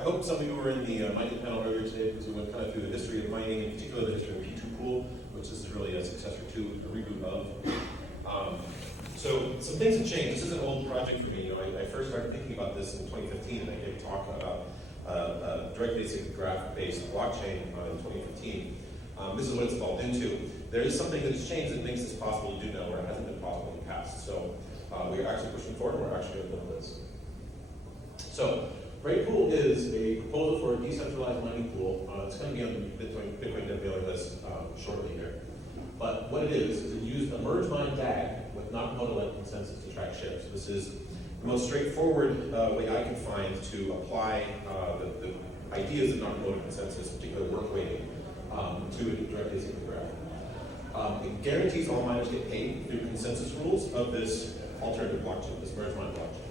I hope some of you were in the mining panel earlier today because we went kind of through the history of mining, in particular the history of P2 Pool, which is really a successor to, a reboot of. So some things have changed. This is an old project for me. You know, I first started thinking about this in 2015, and I gave a talk about direct basic graph-based blockchain in 2015. This is what it's evolved into. There is something that's changed that makes this possible to do now, where it hasn't been possible in the past. So we are actually pushing forward, and we're actually going to build this. So Braidpool is a proposal for a decentralized mining pool. It's going to be on the Bitcoin dev mailing list shortly here. But what it is it used a merge mine DAG with not monolith consensus to track shares. This is the most straightforward way I can find to apply the ideas of non-promoted consensus, particularly work weighting, to a direct basic graph. It guarantees all miners get paid through consensus rules of this alternative blockchain, this merge mine blockchain.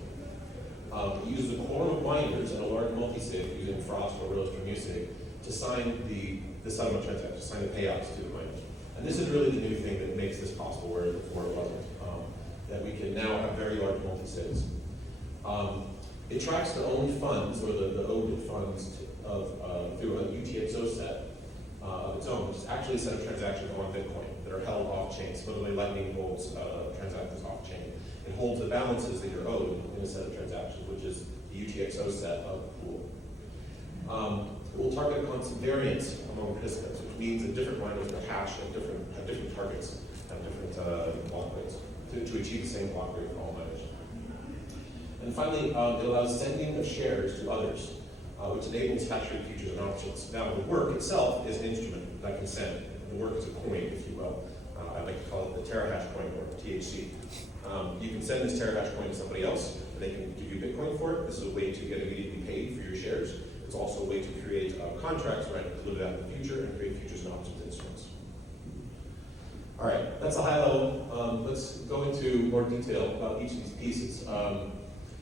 It uses a quorum of miners and a large multi-sig using Frost or Roast or Musig to sign the settlement transaction, to sign the payouts to the miners. And this is really the new thing that makes this possible, where before it wasn't. That we can now have very large multi-sigs. It tracks the owned funds, or the owed funds, through a UTXO set of its own, which is actually a set of transactions on Bitcoin that are held off-chain. Similarly, Lightning holds transactions off-chain. It holds the balances that you're owed in a set of transactions, which is the UTXO set of the pool. It will target constant variance among participants, which means that different miners will hash at different targets, have different block rates to achieve the same block rate for all miners. And finally, it allows sending of shares to others, which enables Hashrate features and options. Now, the work itself is an instrument that can send. The work is a coin, if you will. I like to call it the terahash coin, or THC. You can send this terahash coin to somebody else, and they can give you Bitcoin for it. This is a way to get immediately paid for your shares. It's also a way to create contracts, right, to live out in the future and create futures and options instruments. All right, that's a high level. Let's go into more detail about each of these pieces.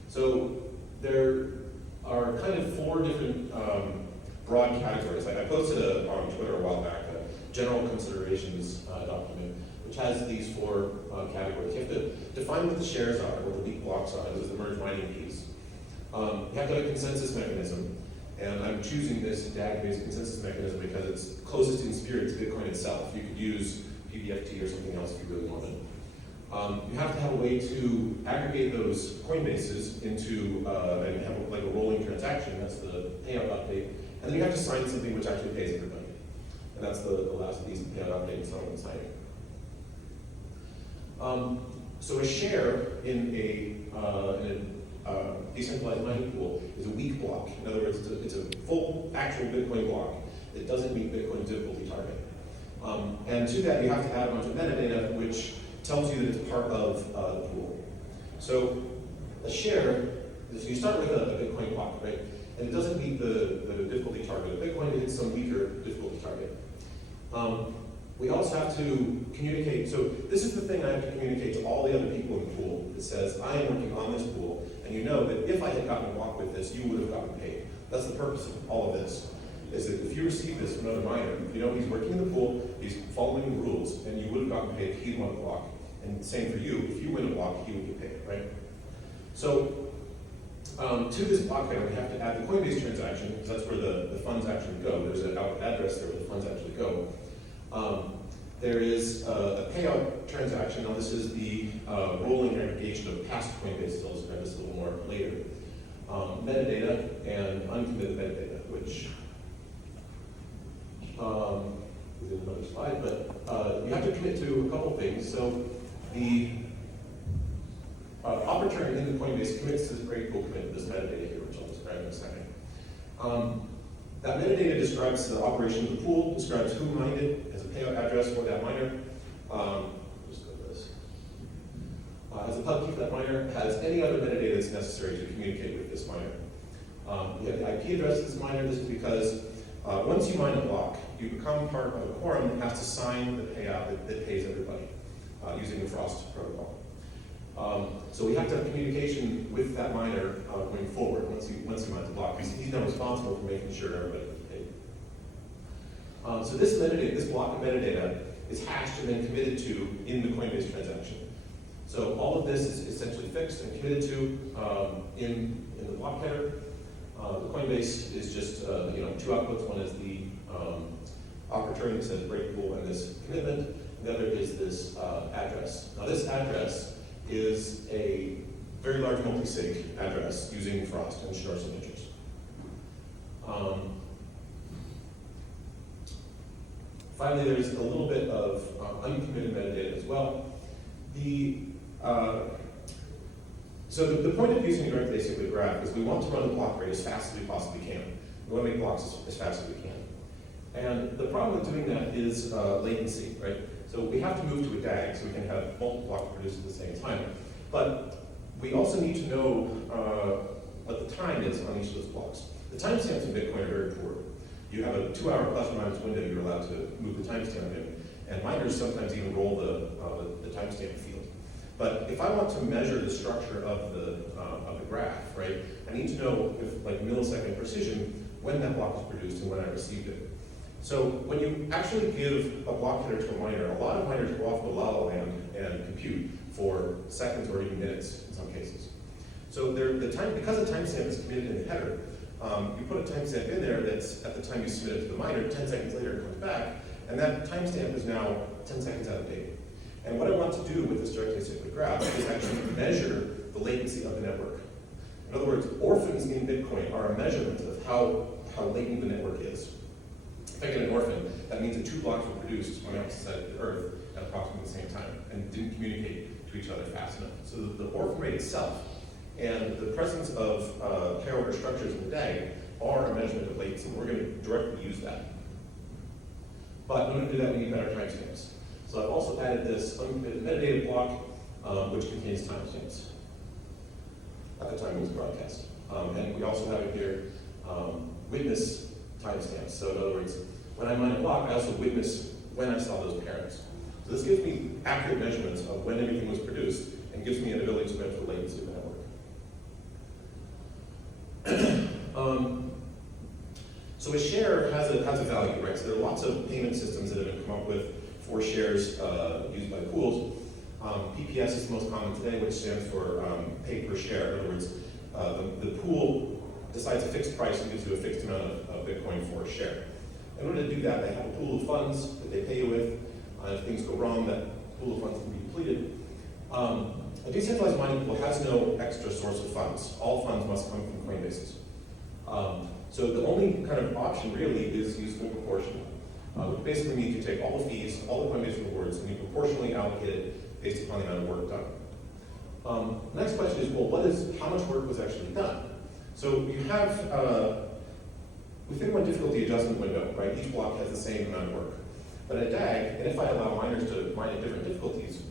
So there are kind of four different broad categories. I posted on Twitter a while back a general considerations document, which has these four categories. You have to define what the shares are, what the leak blocks are. This is the merge mining piece. You have to have a consensus mechanism. And I'm choosing this DAG-based consensus mechanism because it's closest in spirit to Bitcoin itself. You could use PBFT or something else if you really wanted. You have to have a way to aggregate those Coinbases into and have like a rolling transaction. That's the payout update. And then you have to sign something which actually pays everybody. And that's the last of these, the payout update and selling and signing. So a share in a decentralized mining pool is a weak block. In other words, it's a full actual Bitcoin block that doesn't meet Bitcoin's difficulty target. And to that, you have to add a bunch of metadata, which tells you that it's part of the pool. So a share, so you start with a Bitcoin block, right? And it doesn't meet the difficulty target. Bitcoin hits some weaker difficulty target. We also have to communicate, so this is the thing I have to communicate to all the other people in the pool that says, I am working on this pool, and you know that if I had gotten a block with this, you would have gotten paid. That's the purpose of all of this, is that if you receive this from another miner, you know he's working in the pool, he's following the rules, and you would have gotten paid if he won a block. And same for you, if you win a block, he would get paid, right? So, to this block header, we have to add the Coinbase transaction, because that's where the funds actually go. There's an address there where the funds actually go. There is a payout transaction. Now this is the rolling aggregation of past Coinbase. I'll describe this a little more later. Metadata and uncommitted metadata, which is in another slide, but you have to commit to a couple things. So the operator in the Coinbase commits to this Braidpool commit, this metadata here, which I'll describe in a second. That metadata describes the operation of the pool, describes who mined it as a payout address for that miner. Just go to this. As a pub key for that miner, has any other metadata that's necessary to communicate with this miner. We have the IP address of this miner. This is because once you mine a block, you become part of a quorum that has to sign the payout that pays everybody using the Frost protocol. So we have to have communication with that miner going forward once he mines the block. He's now responsible for making sure everybody gets paid. So this metadata, this block of metadata, is hashed and then committed to in the Coinbase transaction. So all of this is essentially fixed and committed to in the block header. The Coinbase is just two outputs. One is the opportunity that says Braidpool and this commitment. The other is this address. Now this address is a very large multi-sig address using Frost and Schnorr signatures. Finally, there's a little bit of uncommitted metadata as well. So the point of using a direct acyclic graph is we want to run the block rate as fast as we possibly can. We want to make blocks as fast as we can. And the problem with doing that is latency, right? So we have to move to a DAG so we can have multiple blocks produced at the same time. But we also need to know what the time is on each of those blocks. The timestamps in Bitcoin are very poor. You have a 2-hour plus or minus window you're allowed to move the timestamp in. And miners sometimes even roll the timestamp field. But if I want to measure the structure of the graph, right, I need to know with like millisecond precision when that block was produced and when I received it. So when you actually give a block header to a miner, a lot of miners go off to La La Land and compute for seconds or even minutes in some cases. So because the timestamp is committed in the header, you put a timestamp in there that's at the time you submit it to the miner, 10 seconds later it comes back, and that timestamp is now 10 seconds out of date. And what I want to do with this direct acyclic graph is actually measure the latency of the network. In other words, orphans in Bitcoin are a measurement of how latent the network is. If I get an orphan, that means that 2 blocks were produced on the opposite side of the Earth at approximately the same time and didn't communicate to each other fast enough. So the orphan rate itself and the presence of higher order structures in the DAG are a measurement of latency. We're going to directly use that. But in order to do that, we need better timestamps. So I've also added this uncommitted metadata block, which contains timestamps at the time it was broadcast. And we also have it here, witness timestamps. So in other words, when I mine a block, I also witness when I saw those parents. So this gives me accurate measurements of when everything was produced and gives me an ability to measure the latency of the network. So a share has a value, right? So there are lots of payment systems that have been come up with for shares used by pools. PPS is the most common today, which stands for pay per share. In other words, the pool decides a fixed price and gives you a fixed amount of Bitcoin for a share. In order to do that, they have a pool of funds that they pay you with. If things go wrong, that pool of funds can be depleted. A decentralized mining pool has no extra source of funds. All funds must come from Coinbases. So the only kind of option really is useful proportion, which basically means you take all the fees, all the Coinbase rewards, and you proportionally allocate it based upon the amount of work done. Next question is, well, how much work was actually done? So you have, within one difficulty adjustment window, right, each block has the same amount of work. But at DAG, and if I allow miners to mine at different difficulties,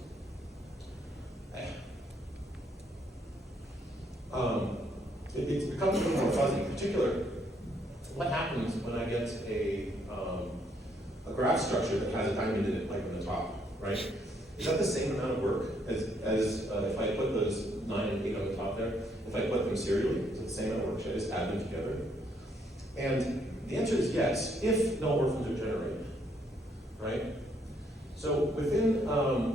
it becomes a little more fuzzy. In particular, what happens when I get a graph structure that has a diamond in it, like on the top, right? Is that the same amount of work as if I put those 9 and 8 on the top there? If I put them serially, is it the same amount of work? Should I just add them together? And the answer is yes, if null orphans are generated, right? So within a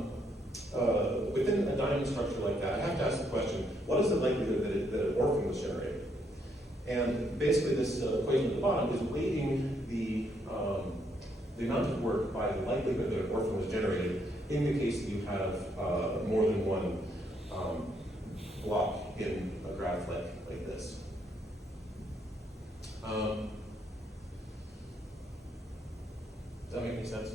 diamond structure like that, I have to ask the question, what is the likelihood that an orphan was generated? And basically this equation at the bottom is weighting the amount of work by the likelihood that an orphan was generated in the case that you have more than one block in a graph like this. Does that make any sense?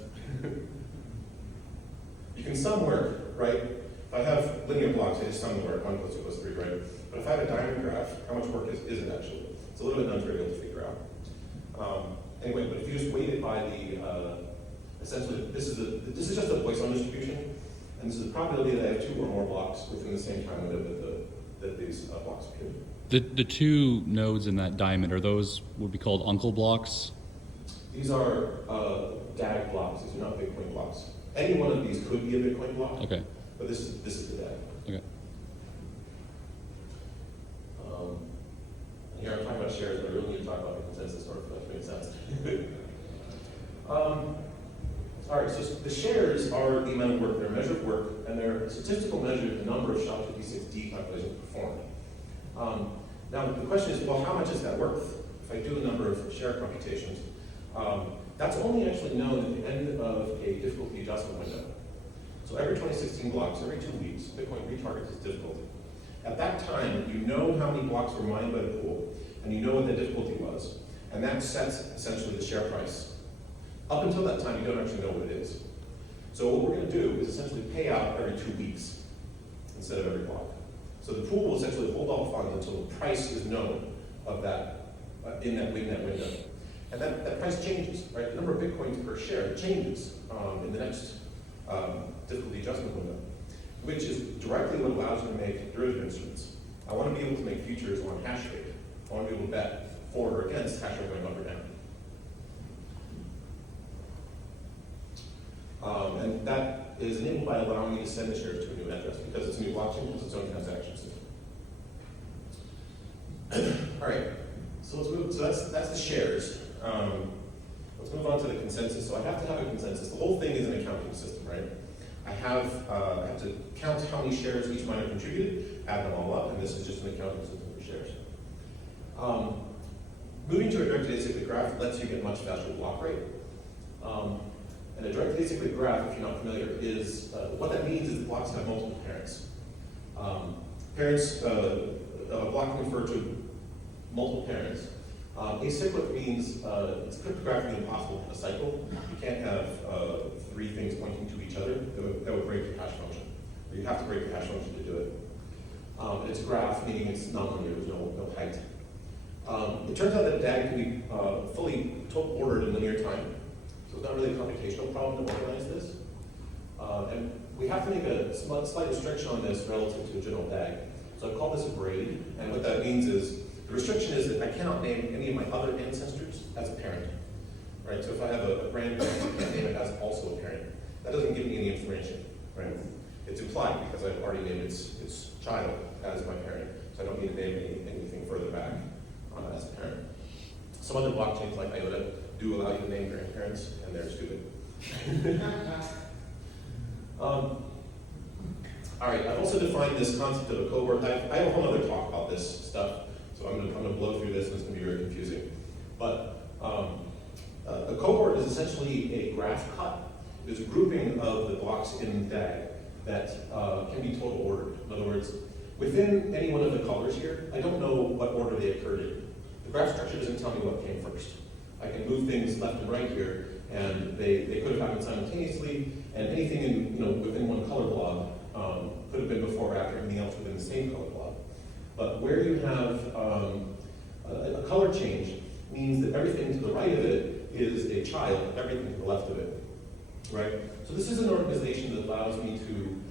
You can sum work, right? If I have linear blocks, I just sum the work, 1 + 2 + 3, right? But if I have a diamond graph, how much work is it actually? It's a little bit non-trivial to figure out. Anyway, but if you just weight it by essentially, this is just a Poisson distribution, and this is the probability that I have 2 or more blocks within the same time window that these blocks appear. The 2 nodes in that diamond, are those would be called uncle blocks? These are DAG blocks. These are not Bitcoin blocks. Any one of these could be a Bitcoin block. Okay. But this is the DAG. Okay. And here I'm talking about shares, but I really need to talk about the consensus for it to make sense. All right, so the shares are the amount of work. They're a measure of work, and they're a statistical measure of the number of SHA-56D calculations performed. Now, the question is, well, how much is that worth? If I do a number of share computations, that's only actually known at the end of a difficulty adjustment window. So every 2016 blocks, every 2 weeks, Bitcoin retargets its difficulty. At that time, you know how many blocks were mined by the pool, and you know what the difficulty was, and that sets essentially the share price. Up until that time, you don't actually know what it is. So what we're going to do is essentially pay out every 2 weeks instead of every block. So the pool will essentially hold all funds until the price is known of that in that window. And that price changes, right? The number of Bitcoins per share changes in the next difficulty adjustment window, which is directly what allows you to make derivative instruments. I want to be able to make futures on Hashrate. I want to be able to bet for or against Hashrate going up or down. And that is enabled by allowing me to send the shares to a new address because it's a new blockchain, it's its own transaction system. All right, so let's move. So that's the shares. Let's move on to the consensus. So I have to have a consensus. The whole thing is an accounting system, right? I have to count how many shares each miner contributed, add them all up, and this is just an accounting system for shares. Moving to a directed acyclic graph lets you get much faster block rate. And a directed acyclic graph, if you're not familiar, is what that means is the blocks have multiple parents. Parents, a block can refer to multiple parents. Acyclic means it's cryptographically impossible to have a cycle. You can't have 3 things pointing to each other. That would break the hash function. Or you have to break the hash function to do it. It's a graph, meaning it's non-linear, there's no height. It turns out that DAG can be fully ordered in linear time. So it's not really a computational problem to organize this. And we have to make a slight restriction on this relative to a general DAG. So I call this a braid, and what that means is, the restriction is that I cannot name any of my other ancestors as a parent, right? So if I have a grandparent, I can't name it as also a parent. That doesn't give me any information, right? It's implied because I've already named its child as my parent, so I don't need to name anything further back as a parent. Some other blockchains like IOTA do allow you to name grandparents, and they're stupid. All right, I've also defined this concept of a cohort. I have a whole other talk about this stuff. So I'm going to blow through this, and it's going to be very confusing. But a cohort is essentially a graph cut. It's a grouping of the blocks in DAG that can be total ordered. In other words, within any one of the colors here, I don't know what order they occurred in. The graph structure doesn't tell me what came first. I can move things left and right here, and they could have happened simultaneously, and anything in within one color blob could have been before or after anything else within the same color blob. But where you have a color change means that everything to the right of it is a child of everything to the left of it, right? So this is an organization that allows me to,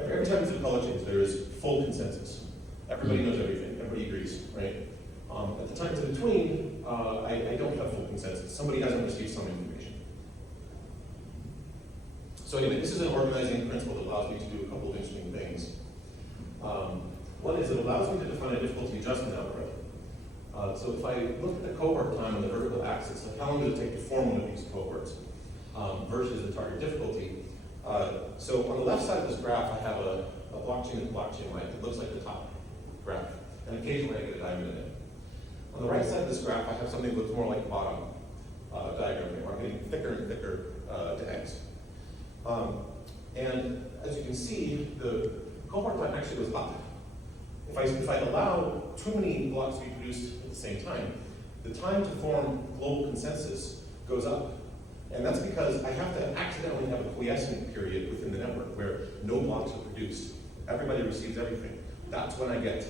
every time there's a color change, there is full consensus. Everybody knows everything, everybody agrees, right? At the times in between, I don't have full consensus. Somebody hasn't received some information. So anyway, this is an organizing principle that allows me to do a couple of interesting things. One is it allows me to define a difficulty adjustment algorithm. So if I look at the cohort time on the vertical axis, like how long does it take to form one of these cohorts versus the target difficulty? So on the left side of this graph, I have a blockchain with blockchain length. It looks like the top graph. And occasionally I get a diamond in it. On the right side of this graph, I have something that looks more like the bottom diagram here, where I'm getting thicker and thicker tags. And as you can see, the cohort time actually goes up. If I allow too many blocks to be produced at the same time, the time to form global consensus goes up. And that's because I have to accidentally have a quiescent period within the network where no blocks are produced. Everybody receives everything. That's when I get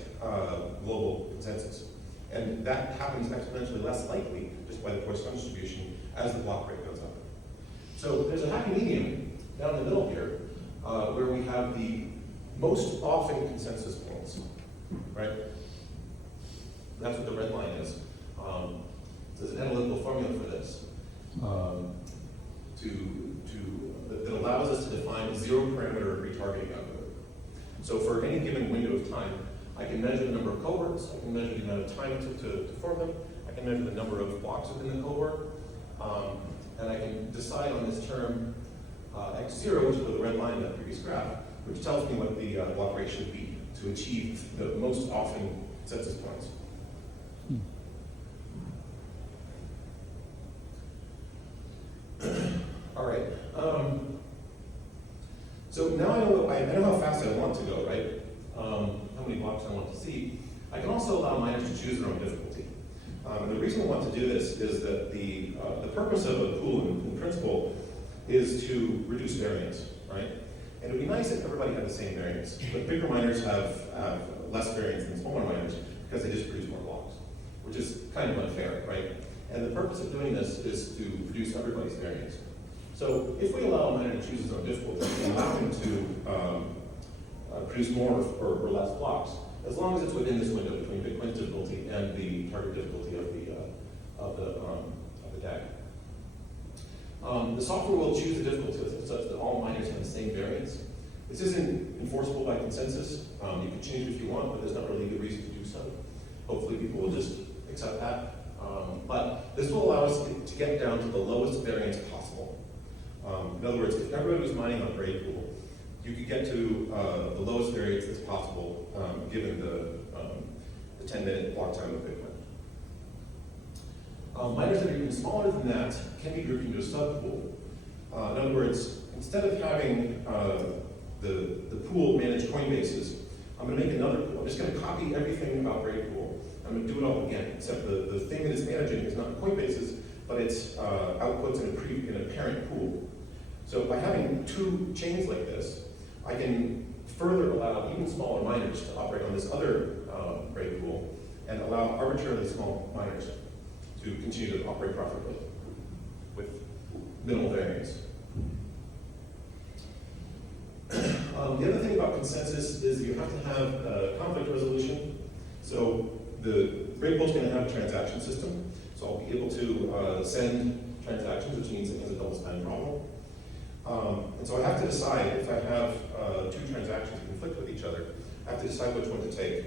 global consensus. And that happens exponentially less likely just by the Poisson distribution as the block rate goes up. So there's a happy medium down the middle here where we have the most often consensus points, right? That's what the red line is. There's an analytical formula for this that allows us to define a zero-parameter retargeting algorithm. So for any given window of time, I can measure the number of cohorts, I can measure the amount of time it took to form them, I can measure the number of blocks within the cohort, and I can decide on this term x0, which was the red line in that previous graph, which tells me what the block rate should be to achieve the most often consensus points. fast I want to go, right? How many blocks I want to see. I can also allow miners to choose their own difficulty. And the reason I want to do this is that the purpose of a pool in principle is to reduce variance, right? And it would be nice if everybody had the same variance, but bigger miners have less variance than smaller miners because they just produce more blocks, which is kind of unfair, right? And the purpose of doing this is to reduce everybody's variance. So if we allow a miner to choose his own difficulty and allow him to produce more or less blocks, as long as it's within this window between Bitcoin's difficulty and the target difficulty of the DAG. The software will choose the difficulty such that all miners have the same variance. This isn't enforceable by consensus. You can change it if you want, but there's not really a good reason to do so. Hopefully people will just accept that. But this will allow us to get down to the lowest variance possible. In other words, if everybody was mining on Braidpool, you could get to the lowest variance that's possible given the 10-minute block time of Bitcoin. Miners that are even smaller than that can be grouped into a subpool. In other words, instead of having the pool manage Coinbases, I'm going to make another pool. I'm just going to copy everything about Braidpool. I'm going to do it all again, except the thing that it's managing is not Coinbases, but it's outputs in a parent pool. So by having two chains like this, I can further allow even smaller miners to operate on this other Braidpool and allow arbitrarily small miners to continue to operate profitably with minimal variance. The other thing about consensus is you have to have conflict resolution. So the Braidpool is going to have a transaction system. So I'll be able to send transactions, which means it has a double spend problem. And so I have to decide if I have two transactions that conflict with each other, I have to decide which one to take.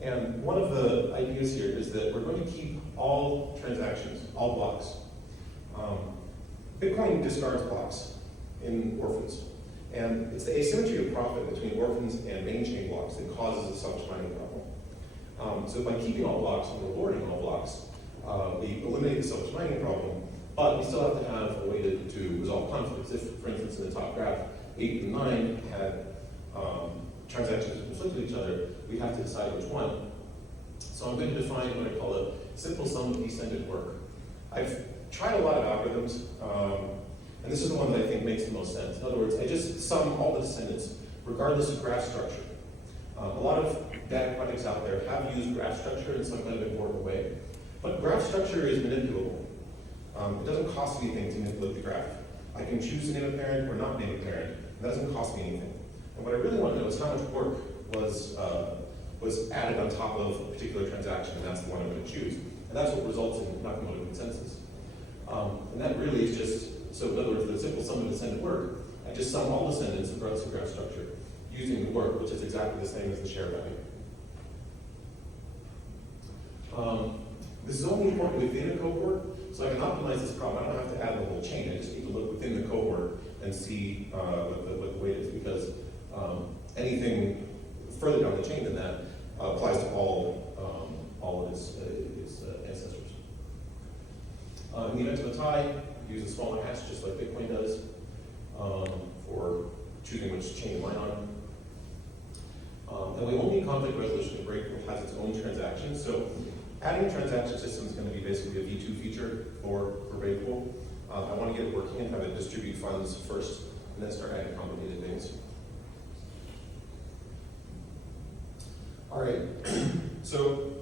And one of the ideas here is that we're going to keep all transactions, all blocks. Bitcoin discards blocks in orphans. And it's the asymmetry of profit between orphans and main chain blocks that causes a self-mining problem. So by keeping all blocks and rewarding all blocks, we eliminate the self-mining problem, but we still have to have a way to resolve conflicts. If, for instance, in the top graph, 8 and 9 had transactions that conflict with each other, we have to decide which one. So I'm going to define what I call a simple sum of descendant work. I've tried a lot of algorithms, and this is the one that I think makes the most sense. In other words, I just sum all the descendants, regardless of graph structure. A lot of data projects out there have used graph structure in some kind of important way, but graph structure is manipulable. It doesn't cost me anything to manipulate the graph. I can choose to name a parent or not name a parent, and that doesn't cost me anything. And what I really want to know is how much work was added on top of a particular transaction, and that's the one I'm going to choose. And that's what results in Nakamoto consensus. And that really is just, so in other words, the simple sum of descendant work, I just sum all descendants regardless of graph structure using the work, which is exactly the same as the share value. This is only important within a cohort, so I can optimize this problem. I don't have to add the whole chain. I just need to look within the cohort and see what the weight is, because anything further down the chain than that applies to all of its ancestors. In the event of a tie, use a smaller hash, just like Bitcoin does, for choosing which chain to mine on. And we only conflict resolution if Braidpool has its own transactions. So adding a transaction system is going to be basically a V2 feature for Braidpool. I want to get it working and have it distribute funds first, and then start adding complicated things. All right, so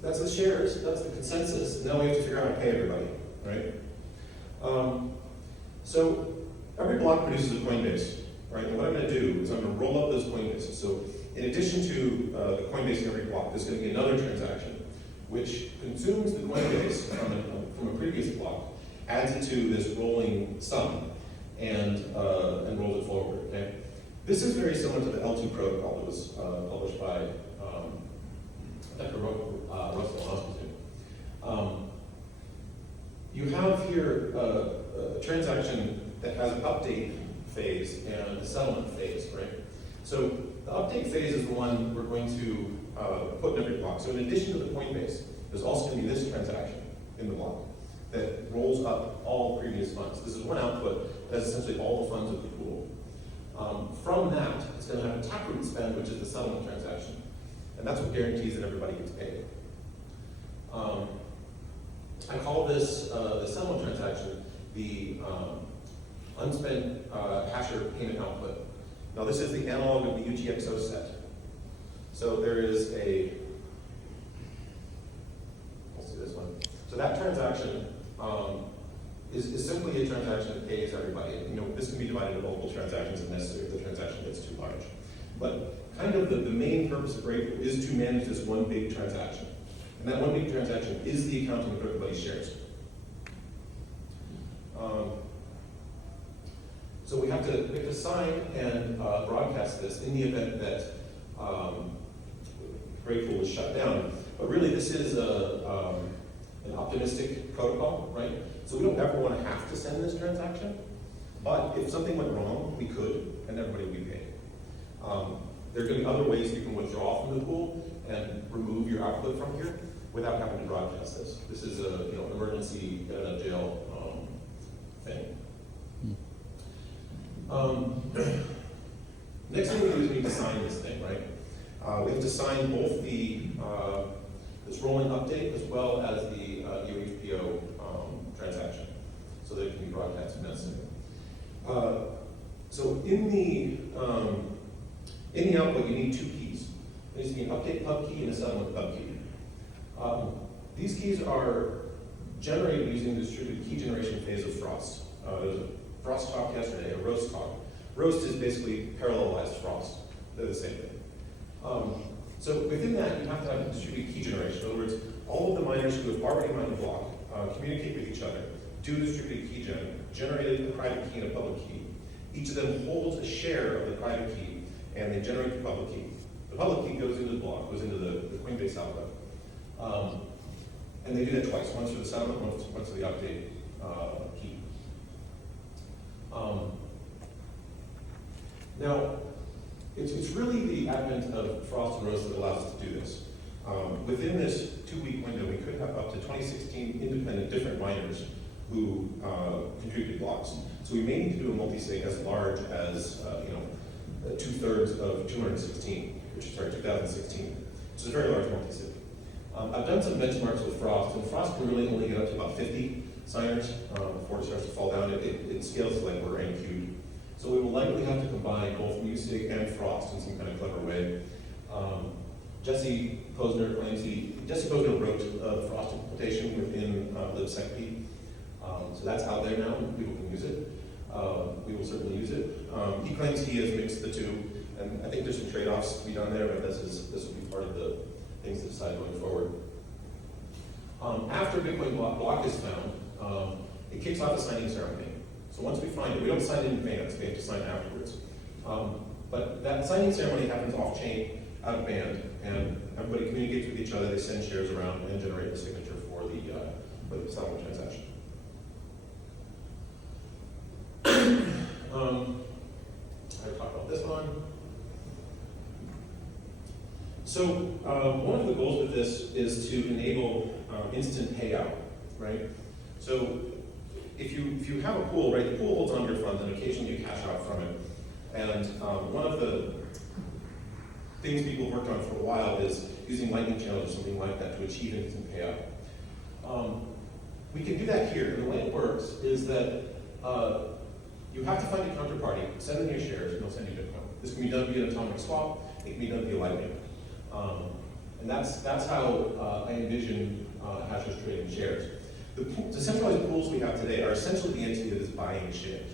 that's the shares, that's the consensus. Now we have to figure out how to pay everybody, right? So every block produces a Coinbase, right? And what I'm going to do is I'm going to roll up those Coinbases. So in addition to the Coinbase in every block, there's going to be another transaction which consumes the Coinbase from a previous block, adds it to this rolling sum, and rolls it forward. Okay. This is very similar to the L2 protocol that was published by Dr. Russell. You have here a transaction that has an update phase and a settlement phase, right? So the update phase is the one we're going to put in every block. So in addition to the Coinbase, there's also going to be this transaction in the block that rolls up all previous funds. This is one output that has essentially all the funds of the pool. From that, it's going to have a taproot spend, which is the settlement transaction. And that's what guarantees that everybody gets paid. I call this, the settlement transaction, the unspent hasher payment output. Now this is the analog of the UTXO set. So there is a, let's do this one. So that transaction is simply a transaction that pays everybody. You know, this can be divided into multiple transactions if necessary if the transaction gets too large. But kind of the main purpose of Braidpool is to manage this one big transaction. And that one big transaction is the accounting of everybody's shares. So we have to sign and broadcast this in the event that Braidpool is shut down. But really this is an optimistic protocol, right? So we don't ever want to have to send this transaction. But if something went wrong, we could, and everybody would be paid. There are going to be other ways you can withdraw from the pool and remove your output from here without having to broadcast this. This is a emergency get out of jail thing. Next thing we do is we need to sign this thing, right? We have to sign both the this rolling update as well as the UHPO transaction, so that it can be broadcast if necessary. So in the output, you need two keys. There needs to be an update pub key and a settlement pub key. These keys are generated using the distributed key generation phase of Frost. There was a Frost talk yesterday, a Roast talk. Roast is basically parallelized Frost. They're the same thing. So within that, you have to have a distributed key generation. In other words, all of the miners who have already mined a block communicate with each other, do distributed key generated a private key and a public key. Each of them holds a share of the private key, and they generate the public key. The public key goes into the block, goes into the Coinbase algo. And they do that twice, once for the settlement, once for the update key. Now, it's really the advent of Frost and Roast that allows us to do this. Within this 2-week window, we could have up to 2016 independent different miners who contributed blocks. So we may need to do a multi-sig as large as 2/3 of 216, which is 2016. It's a very large multi-sig. I've done some benchmarks with Frost, and Frost can really only get up to about 50 signers before it starts to fall down. It scales to like we're n cubed. So we will likely have to combine both Music and Frost in some kind of clever way. Jesse Posner wrote the Frost implementation within libsecp. So that's out there now, and people can use it. We will certainly use it. He claims he has mixed the two, and I think there's some trade-offs to be done there, but this will be part of the things to decide going forward. After Bitcoin block is found, it kicks off a signing ceremony. So once we find it, we don't sign in advance, we have to sign afterwards. But that signing ceremony happens off-chain, out of band, and everybody communicates with each other, they send shares around and generate the signature for the settlement transaction. I talked about this one. So one of the goals with this is to enable instant payout, right? So if you have a pool, right, the pool holds on to your funds and occasionally you cash out from it. And one of the things people have worked on for a while is using lightning channels or something like that to achieve instant payout. We can do that here, and the way it works is that you have to find a counterparty, send them your shares, and they'll send you Bitcoin. This can be done via an atomic swap, it can be done via lightning. And that's how I envision hashers trading shares. The decentralized pools we have today are essentially the entity that is buying shares.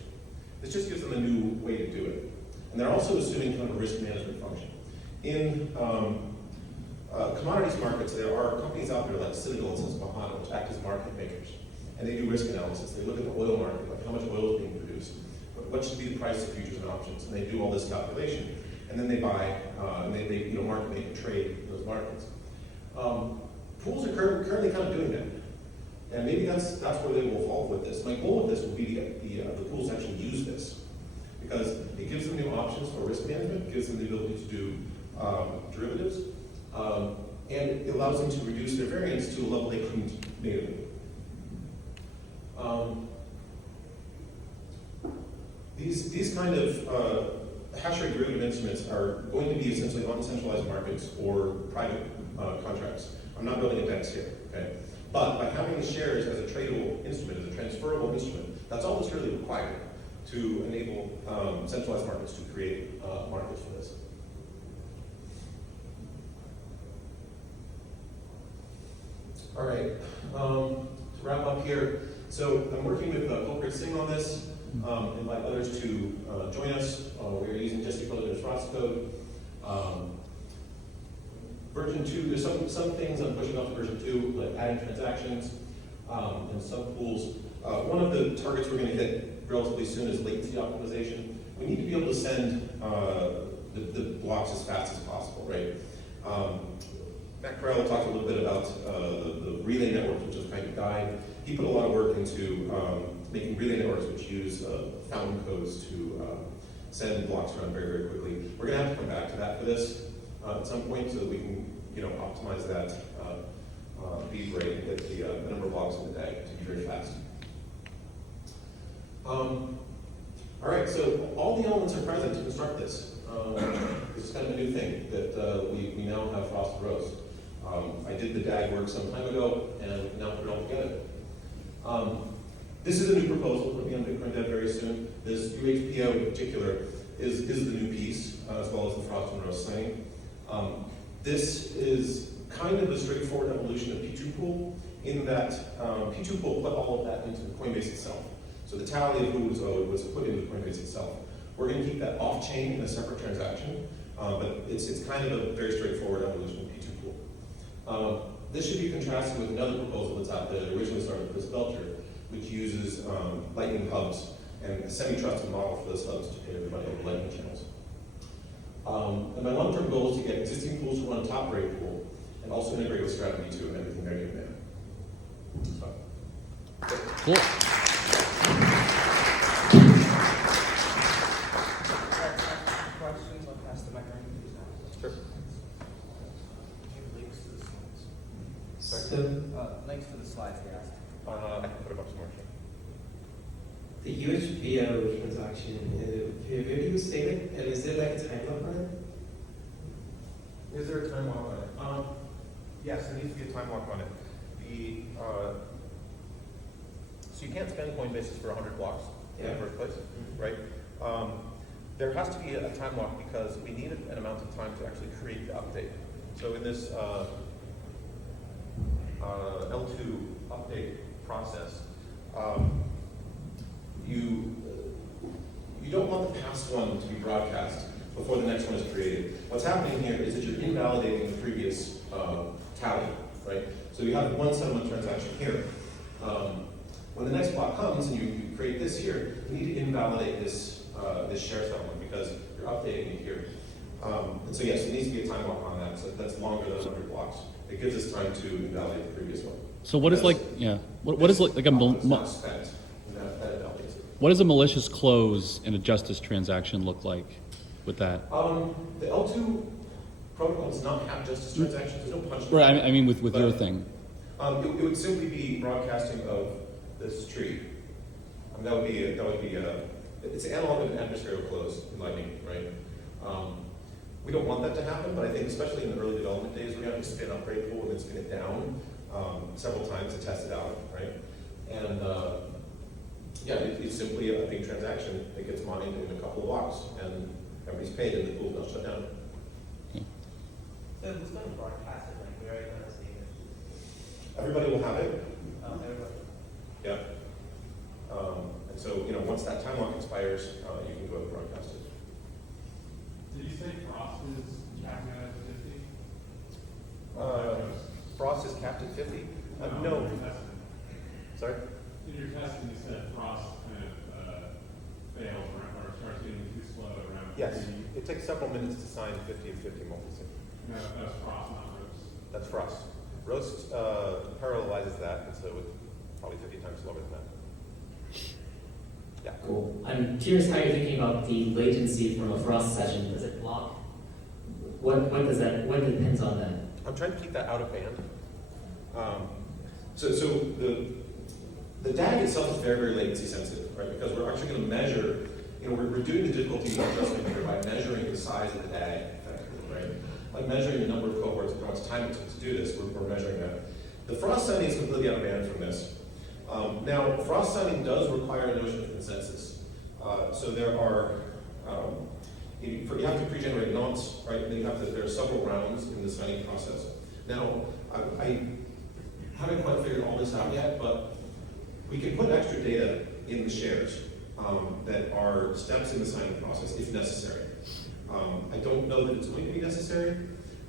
This just gives them a new way to do it. And they're also assuming kind of a risk management function. In commodities markets, there are companies out there like Citadel and Susquehanna, which act as market makers. And they do risk analysis. They look at the oil market, like how much oil is being produced, what should be the price of futures and options, and they do all this calculation. And then they buy, and they market make and trade in those markets. Pools are currently kind of doing that. And maybe that's where they will evolve with this. My goal with this will be the pools actually use this, because it gives them new options for risk management, it gives them the ability to do derivatives, and it allows them to reduce their variance to a level they couldn't natively. These kind of Hashrate derivative instruments are going to be essentially on decentralized markets or private contracts. I'm not building a DEX here, okay? But by having the shares as a tradable instrument, as a transferable instrument, that's all that's really required to enable centralized markets to create markets for this. All right, to wrap up here, so I'm working with Kulkrit Singh on this. Invite others to join us. We're using just equivalent Frost code. Version 2, there's some things I'm pushing off to version 2, like adding transactions and subpools. One of the targets we're going to hit relatively soon is latency optimization. We need to be able to send the blocks as fast as possible, right? McElrath talked a little bit about the relay networks, which is kind of died. He put a lot of work into making relay networks which use fountain codes to send blocks around very, very quickly. We're going to have to come back to that for this at some point so that we can, optimize that beat rate and get the number of blocks in the day to be very fast. All right, so all the elements are present to construct this. This is kind of a new thing that we now have Frost and Rose. I did the DAG work some time ago, and now put it all together. This is a new proposal. It'll be on Bitcoin Dev very soon. This UHPO in particular is the new piece, as well as the Frost and Rose thing. This is kind of a straightforward evolution of P2Pool, in that P2Pool put all of that into the Coinbase itself. So the tally of who was owed was put into Coinbase itself. We're going to keep that off-chain in a separate transaction, but it's kind of a very straightforward evolution of P2Pool. This should be contrasted with another proposal that's out there that originally started with Chris Belcher, which uses Lightning hubs and a semi-trusted model for those hubs to pay everybody over Lightning channels. And my long-term goal is to get existing pools to run on top Braidpool and also integrate with Strategy 2 and everything they're doing there. So. Cool. Questions? I'll pass the microphone. Sure. Links to the slides. Sorry? Links to the slides they asked. I can put them up some more. The UHPO transaction, where do you save it? And is there like a time lock on it? Is there a time lock on it? Yes, there needs to be a time lock on it. So you can't spend Coinbase for 100 blocks in the first place, right? There has to be a time lock because we need an amount of time to actually create the update. So in this L2 update process, you don't want the past one to be broadcast before the next one is created. What's happening here is that you're invalidating the previous tally, right? So you have one settlement transaction here. When the next block comes and you create this here, you need to invalidate this share settlement because you're updating it here. And so yes, there needs to be a time lock on that. So that's longer than 100 blocks. It gives us time to invalidate the previous one. So what is what is like a not spent, that invalidates it. what does a malicious close in a justice transaction look like with that? The L2 protocol does not have justice transactions. There's no punishment. Right. I mean, with your thing. It would simply be broadcasting of this tree. That would be it's analog of an adversarial close in Lightning, right? We don't want that to happen, but I think especially in the early development days, we're going to spin up Braidpool and then spin it down several times to test it out, right? And it's simply a big transaction that gets mined in a couple of blocks, and everybody's paid, and the pool's not shut down. So who's going to broadcast it? Like, where are you going to save it? Everybody will have it. Everybody. Yeah. And so, once that time lock expires, you can go ahead and broadcast it. Did you say Frost is capped at 50? Frost is capped at 50? No. No. Sorry? In your testing, you said Frost kind of fails or starts getting too slow around 50. Yes. It takes several minutes to sign 50 and 50 multisig. No, that's Frost, not Roast. That's Frost. Roast parallelizes that, and so it's probably 50 times slower than that. Yeah. Cool. I'm curious how you're thinking about the latency from a Frost session. Does it block? What depends on that? I'm trying to keep that out of band. So the DAG itself is very, very latency sensitive, right? Because we're actually going to measure we're doing the difficulty adjustment here by measuring the size of the DAG, effectively, right? Like measuring the number of cohorts and how much time it took to do this, we're measuring that. The frost setting is completely out of band from this. Now, frost setting does require a notion of consensus. So there are, you have to pre-generate nonce, right? And there are several rounds in the signing process. Now, I haven't quite figured all this out yet, but we can put extra data in the shares that are steps in the signing process if necessary. I don't know that it's going to be necessary,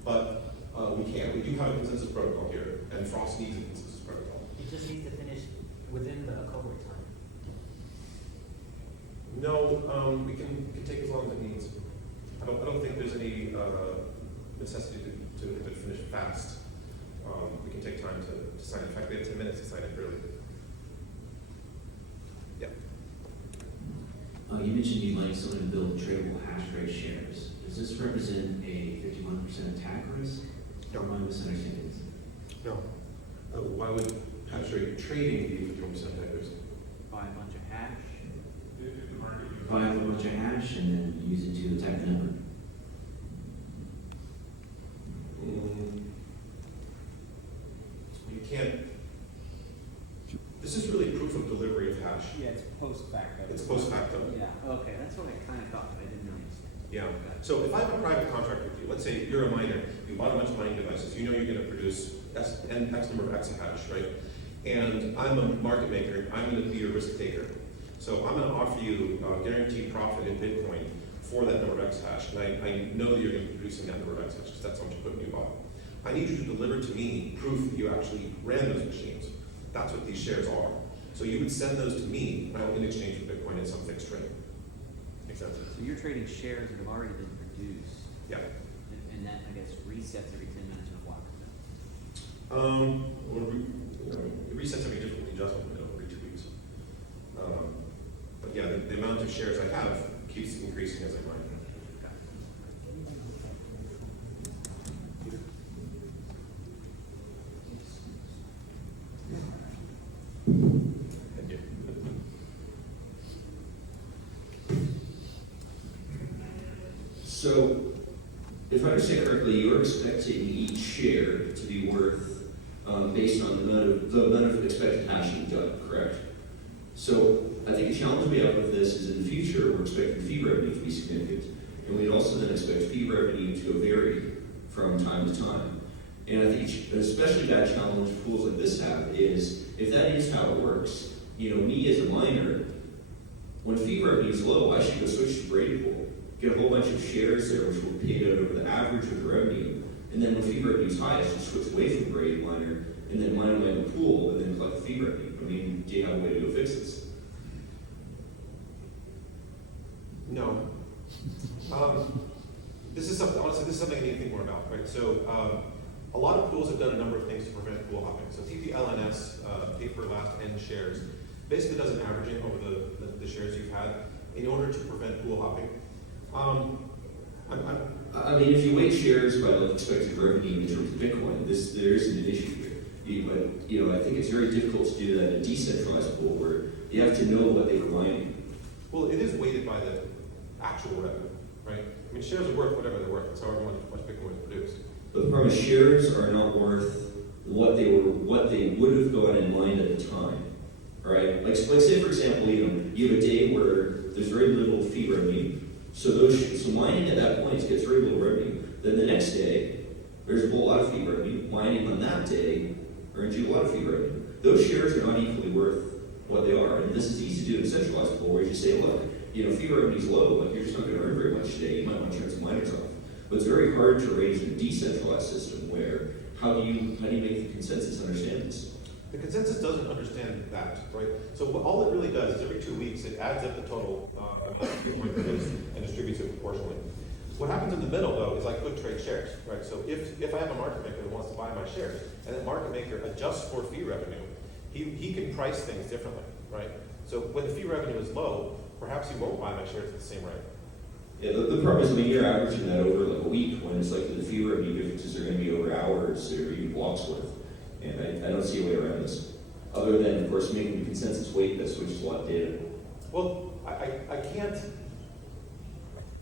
but we can. We do have a consensus protocol here, and Frost needs a consensus protocol. It just needs to finish within the cohort time. No, we can take as long as it needs. I don't think there's any necessity to finish fast. We can take time to sign it. In fact, we have 10 minutes to sign it early. Yeah. You mentioned you'd like someone to build tradable hash rate shares. Does this represent a 51% attack risk? Or am I misunderstanding this? No. Why would Hashrate trading be 51% hackers? Buy a bunch of hash. If the market. Buy a whole bunch of hash and then use it to attack the network. You can't. This is really proof of delivery of hash. Yeah, it's post facto. It's post facto. Yeah, okay, that's what I kind of thought, but I didn't understand. Yeah. So if I have a private contract with you, let's say you're a miner, you bought a bunch of mining devices, you know you're going to produce X number of exahash, right? And I'm a market maker, I'm going to be your risk taker. So I'm going to offer you a guaranteed profit in Bitcoin for that number of exahash. And I know that you're going to be producing that number of exahash because that's how much equipment you bought. I need you to deliver to me proof that you actually ran those machines. That's what these shares are. So you would send those to me in exchange for Bitcoin at some fixed rate. Make sense? So you're trading shares that have already been produced, Yeah. and that, I guess, resets every 10 minutes in a block. It resets every different adjustment window every 2 weeks. But yeah, the amount of shares I have keeps increasing as I mine. Thank you. So, if I understand correctly, you're expecting each share to be worth based on the amount of expected hash you've done, correct? So, I think the challenge we have with this is in the future, we're expecting fee revenue to be significant, and we'd also then expect fee revenue to vary from time to time. And I think an especially bad challenge pools like this have is, if that is how it works, me as a miner, when fee revenue is low, I should go switch to Braidpool, get a whole bunch of shares there, which will pay out over the average of the revenue. And then when fee revenue is high, I should switch away from Braid miner and then mine away in the pool and then collect the fee revenue. I mean, do you have a way to go fix this? No. This is something, honestly, this is something I need to think more about, right? So, a lot of pools have done a number of things to prevent pool hopping. So TPLNS, pay per last n shares, basically does an averaging over the shares you've had in order to prevent pool hopping. I mean, if you weight shares by like expected revenue in terms of Bitcoin, there isn't an issue here. But I think it's very difficult to do that in a decentralized pool where you have to know what they were mining. Well, it is weighted by the actual revenue, right? I mean, shares are worth whatever they're worth. That's however much Bitcoin is produced. But the problem is shares are not worth what they would have gone and mined at the time. All right? Like say for example, you have a day where there's very little fee revenue. So mining at that point gets very little revenue. Then the next day, there's a whole lot of fee revenue. Mining on that day earns you a lot of fee revenue. Those shares are not equally worth what they are. And this is easy to do in a centralized pool where you just say, look, fee revenue is low, like you're just not going to earn very much today. You might want to turn some miners off. But it's very hard to arrange in a decentralized system where how do you make the consensus understand this? The consensus doesn't understand that, right? So all it really does is every 2 weeks it adds up the total amount of Bitcoin produced and distributes it proportionally. What happens in the middle though is I could trade shares, right? So if I have a market maker that wants to buy my shares and that market maker adjusts for fee revenue, he can price things differently, right? So when the fee revenue is low, perhaps he won't buy my shares at the same rate. Yeah, the problem is, you're averaging that over like a week when it's like the fee revenue differences are going to be over hours or even blocks worth. And I don't see a way around this. Other than, of course, making the consensus weight this, which is a lot of data. Well, I can't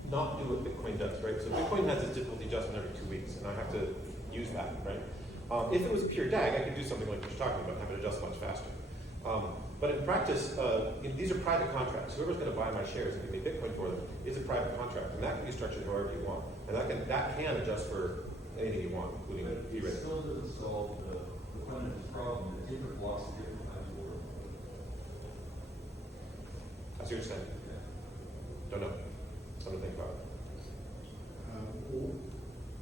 not do what Bitcoin does, right? So Bitcoin has its difficulty adjustment every 2 weeks, and I have to use that, right? If it was pure DAG, I could do something like what you're talking about, have it adjust much faster. But in practice, these are private contracts. Whoever's going to buy my shares and give me Bitcoin for them is a private contract, and that can be structured however you want. And that can adjust for anything you want, including But E-rate. it still doesn't solve the fundamental problem that different blocks at different times work. I see what you're saying. Don't know. Something to think about.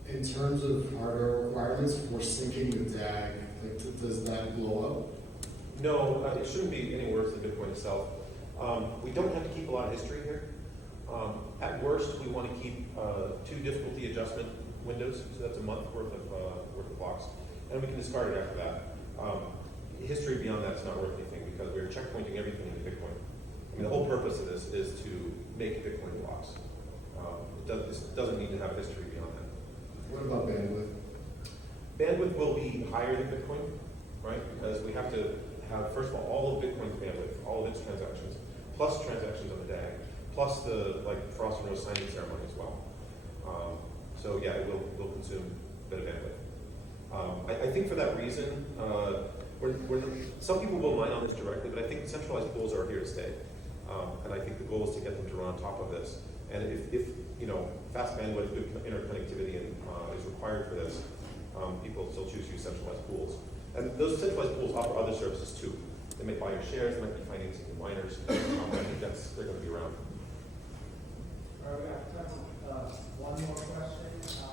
In terms of hardware requirements for syncing the DAG, like, does that blow up? No, it shouldn't be any worse than Bitcoin itself. We don't have to keep a lot of history here. At worst, we want to keep 2 difficulty adjustment windows, so that's a month worth of blocks, and we can discard it after that. History beyond that is not worth anything because we're checkpointing everything into Bitcoin. I mean, the whole purpose of this is to make Bitcoin blocks. This doesn't need to have a history beyond that. What about bandwidth? Bandwidth will be higher than Bitcoin, right? Because we have to have, first of all of Bitcoin's bandwidth, all of its transactions, plus transactions on the DAG, plus the Frost and Rose signing ceremony as well. So yeah, it will consume a bit of bandwidth. I think for that reason, some people will mine on this directly, but I think centralized pools are here to stay. And I think the goal is to get them to run on top of this. And if fast bandwidth, good interconnectivity is required for this, people still choose to use centralized pools. And those centralized pools offer other services too. They may buy your shares, they might be financing your miners. I think they're going to be around. All right, we have time for one more question.